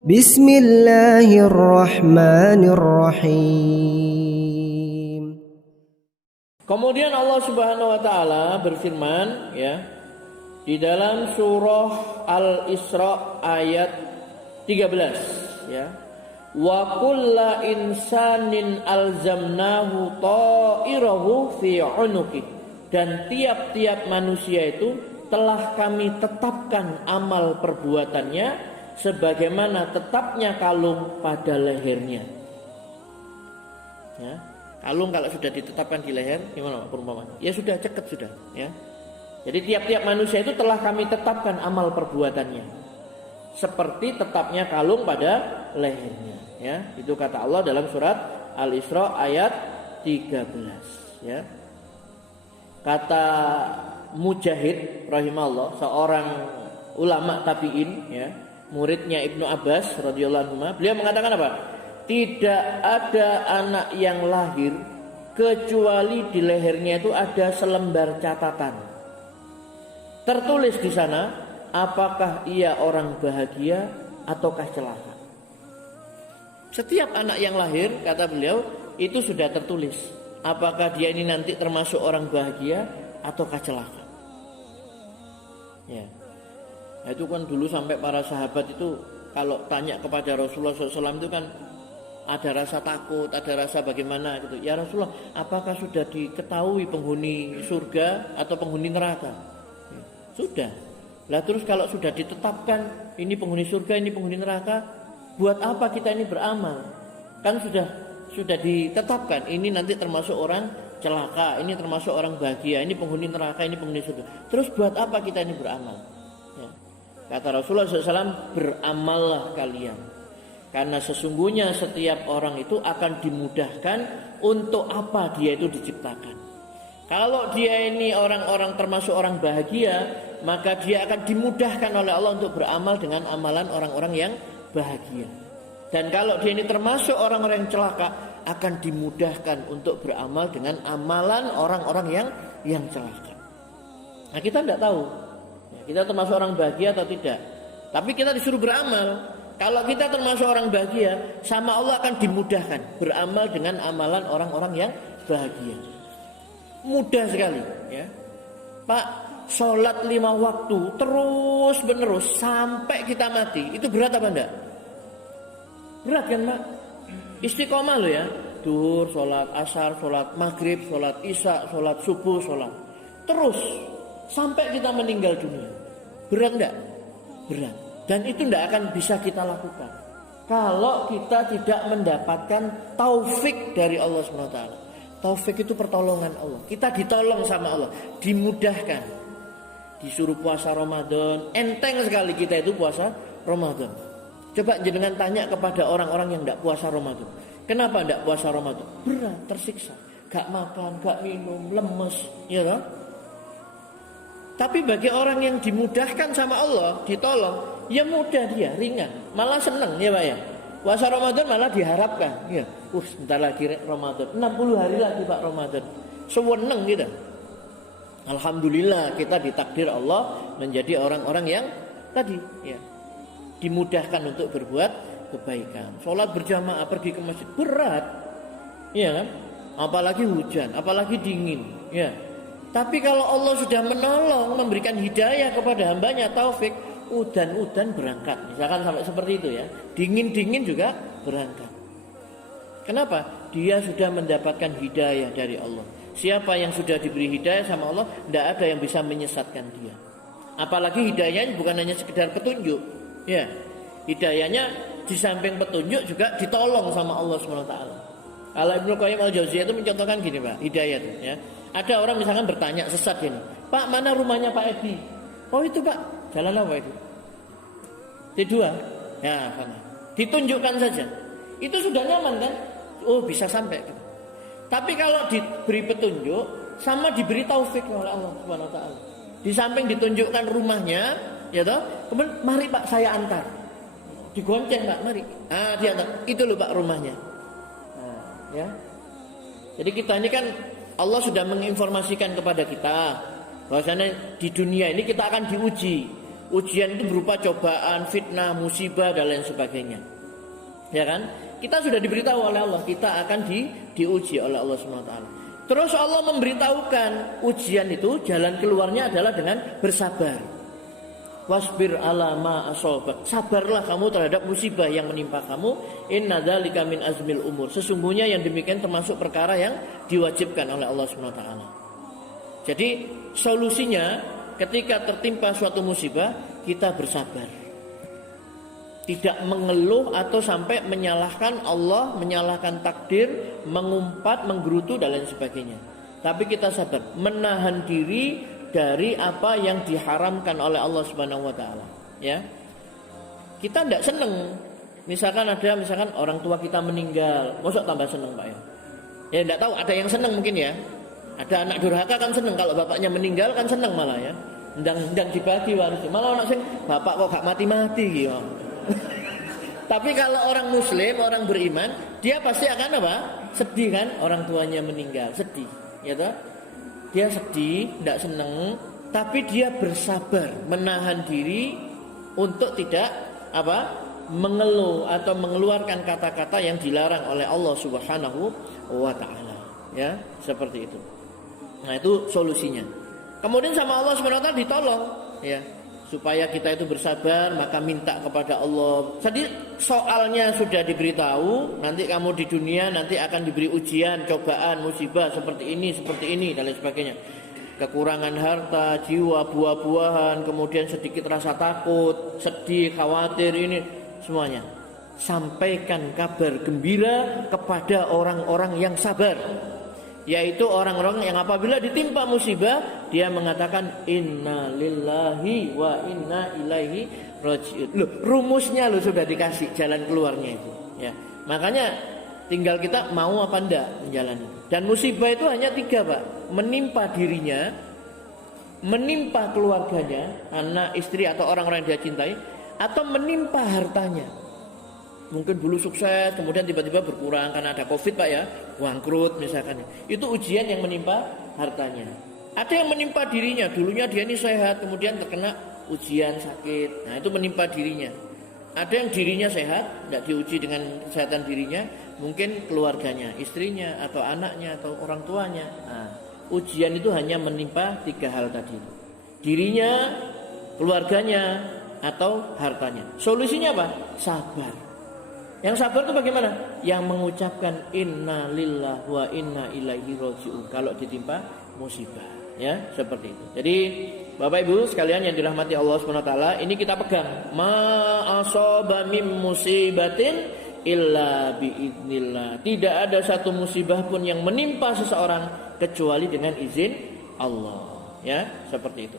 Bismillahirrahmanirrahim. Kemudian Allah Subhanahu wa taala berfirman ya di dalam surah Al-Isra ayat 13 ya. Wa kulla insanin alzamnahu ta'irahu fi 'unuqi, dan tiap-tiap manusia itu telah kami tetapkan amal perbuatannya sebagaimana tetapnya kalung pada lehernya. Ya, kalung kalau sudah ditetapkan di leher, gimana Pak perumpamaan? Ya sudah ceket sudah. Ya, jadi tiap-tiap manusia itu telah kami tetapkan amal perbuatannya, seperti tetapnya kalung pada lehernya. Ya, itu kata Allah dalam surat Al-Isra ayat 13. Ya, kata Mujahid rahimahullah, seorang ulama tabi'in, ya, muridnya Ibnu Abbas radhiyallahu anhu, beliau mengatakan apa? Tidak ada anak yang lahir kecuali di lehernya itu ada selembar catatan. Tertulis di sana apakah ia orang bahagia ataukah celaka. Setiap anak yang lahir, kata beliau, itu sudah tertulis apakah dia ini nanti termasuk orang bahagia ataukah celaka. Ya. Nah, itu kan dulu sampai para sahabat itu kalau tanya kepada Rasulullah SAW itu kan ada rasa takut, ada rasa bagaimana gitu. Ya Rasulullah, apakah sudah diketahui penghuni surga atau penghuni neraka? Ya, sudah. Lah terus kalau sudah ditetapkan ini penghuni surga, ini penghuni neraka, buat apa kita ini beramal? Kan sudah ditetapkan ini nanti termasuk orang celaka, ini termasuk orang bahagia, ini penghuni neraka, ini penghuni surga. Terus buat apa kita ini beramal? Ya. Kata Rasulullah SAW, beramallah kalian, karena sesungguhnya setiap orang itu akan dimudahkan untuk apa dia itu diciptakan. Kalau dia ini orang-orang termasuk orang bahagia, maka dia akan dimudahkan oleh Allah untuk beramal dengan amalan orang-orang yang bahagia. Dan kalau dia ini termasuk orang-orang yang celaka, akan dimudahkan untuk beramal dengan amalan orang-orang yang celaka. Nah, kita tidak tahu kita termasuk orang bahagia atau tidak. Tapi kita disuruh beramal. Kalau kita termasuk orang bahagia, sama Allah akan dimudahkan beramal dengan amalan orang-orang yang bahagia. Mudah sekali, ya. Pak, sholat 5 waktu terus menerus sampai kita mati, itu berat apa enggak? Berat kan, Pak? Istiqomah loh ya. Duhur, sholat asar, sholat maghrib, sholat isya, sholat subuh, sholat terus sampai kita meninggal dunia. Berat enggak? Berat. Dan itu enggak akan bisa kita lakukan kalau kita tidak mendapatkan taufik dari Allah SWT. Taufik itu pertolongan Allah. Kita ditolong sama Allah, dimudahkan. Disuruh puasa Ramadan, enteng sekali kita itu puasa Ramadan. Coba jenengan tanya kepada orang-orang yang enggak puasa Ramadan. Kenapa enggak puasa Ramadan? Berat, tersiksa. Gak makan, gak minum, lemes, ya kan? Tapi bagi orang yang dimudahkan sama Allah, ditolong, ya mudah dia, ringan, malah senang ya Pak ya. Puasa Ramadan malah diharapkan, ya. Sebentar lagi Ramadan, 60 hari lagi Pak Ramadan. Sewenang kita. Alhamdulillah kita ditakdir Allah menjadi orang-orang yang tadi, ya, dimudahkan untuk berbuat kebaikan. Sholat berjamaah, pergi ke masjid berat, ya kan? Apalagi hujan, apalagi dingin, ya. Tapi kalau Allah sudah menolong, memberikan hidayah kepada hambanya, taufik, udan-udan berangkat. Misalkan sampai seperti itu ya. Dingin-dingin juga berangkat. Kenapa? Dia sudah mendapatkan hidayah dari Allah. Siapa yang sudah diberi hidayah sama Allah, tidak ada yang bisa menyesatkan dia. Apalagi hidayahnya bukan hanya sekedar petunjuk. Ya, hidayahnya di samping petunjuk juga ditolong sama Allah SWT. Kalau Ibnu Qayyim Al-Jauziyah itu mencontohkan gini Pak, hidayah itu ya. Ada orang misalkan bertanya sesat gini, Pak mana rumahnya Pak Edi? Oh itu Pak, jalan apa itu? T2, ya sana. Ditunjukkan saja, itu sudah nyaman kan? Oh bisa sampai gitu. Tapi kalau diberi petunjuk, sama diberi taufik oleh Allah Subhanahu Wa Taala. Di samping ditunjukkan rumahnya, ya toh, kemudian mari Pak saya antar. Digonceng Pak, mari. Ah diantar, itu loh Pak rumahnya. Nah, ya. Jadi kita ini kan Allah sudah menginformasikan kepada kita bahwasanya di dunia ini kita akan diuji. Ujian itu berupa cobaan, fitnah, musibah dan lain sebagainya. Ya kan? Kita sudah diberitahu oleh Allah, kita akan diuji oleh Allah SWT. Terus Allah memberitahukan ujian itu jalan keluarnya adalah dengan bersabar. Wasbir ala ma asabak. Sabarlah kamu terhadap musibah yang menimpa kamu. Inna dzalika min azmil umur. Sesungguhnya yang demikian termasuk perkara yang diwajibkan oleh Allah SWT. Jadi solusinya ketika tertimpa suatu musibah, kita bersabar. Tidak mengeluh atau sampai menyalahkan Allah, menyalahkan takdir, mengumpat, menggerutu dan lain sebagainya. Tapi kita sabar, menahan diri dari apa yang diharamkan oleh Allah Subhanahu wa taala, ya. Kita tidak seneng. Misalkan orang tua kita meninggal, mosok tambah seneng, Pak ya. Ya tidak tahu, ada yang seneng mungkin ya. Ada anak durhaka kan seneng kalau bapaknya meninggal kan seneng malah ya. Ndang dibagi warisnya. Malah anak sing bapak kok gak mati-mati gitu. Tapi kalau orang muslim, orang beriman, dia pasti akan apa? Sedih kan orang tuanya meninggal, sedih, ya toh? Dia sedih, tidak seneng, tapi dia bersabar, menahan diri untuk tidak mengeluh atau mengeluarkan kata-kata yang dilarang oleh Allah Subhanahu wa taala. Ya, seperti itu. Nah, itu solusinya. Kemudian sama Allah Subhanahu wa taala ditolong, ya. Supaya kita itu bersabar, maka minta kepada Allah. Jadi soalnya sudah diberitahu, nanti kamu di dunia nanti akan diberi ujian, cobaan, musibah seperti ini dan lain sebagainya. Kekurangan harta, jiwa, buah-buahan, kemudian sedikit rasa takut, sedih, khawatir, ini semuanya. Sampaikan kabar gembira kepada orang-orang yang sabar. Yaitu orang-orang yang apabila ditimpa musibah, dia mengatakan inna lillahi wa inna ilaihi raji'un. Loh, rumusnya sudah dikasih jalan keluarnya itu, ya. Makanya tinggal kita mau apa enggak menjalani. Dan musibah itu hanya 3, Pak. Menimpa dirinya, menimpa keluarganya, anak, istri atau orang-orang yang dia cintai, atau menimpa hartanya. Mungkin dulu sukses, kemudian tiba-tiba berkurang karena ada Covid, Pak ya, bangkrut misalkan. Itu ujian yang menimpa hartanya. Ada yang menimpa dirinya, dulunya dia ini sehat, kemudian terkena ujian sakit. Nah, itu menimpa dirinya. Ada yang dirinya sehat, tidak diuji dengan kesehatan dirinya, mungkin keluarganya, istrinya atau anaknya atau orang tuanya. Nah, ujian itu hanya menimpa 3 hal tadi. Dirinya, keluarganya, atau hartanya. Solusinya apa? Sabar. Yang sabar itu bagaimana? Yang mengucapkan inna lillahi wa inna ilaihi raji'un kalau ditimpa musibah, ya, seperti itu. Jadi Bapak Ibu sekalian yang dirahmati Allah Subhanahu wa taala, ini kita pegang ma asaba mim musibatin illa biidznillah. Tidak ada satu musibah pun yang menimpa seseorang kecuali dengan izin Allah, ya, seperti itu.